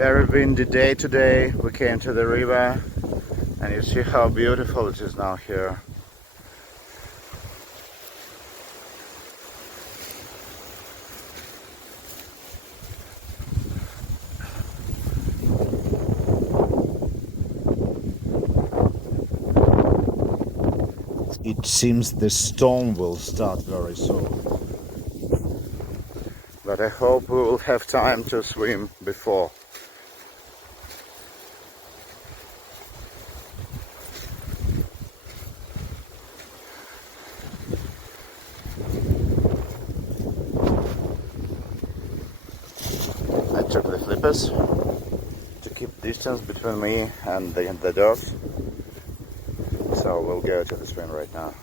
Very windy day today. We came to the river and you see how beautiful it is now here. It seems the storm will start very soon. But I hope we will have time to swim before. I took the flippers to keep distance between me and the dogs. So we'll go to the swim right now.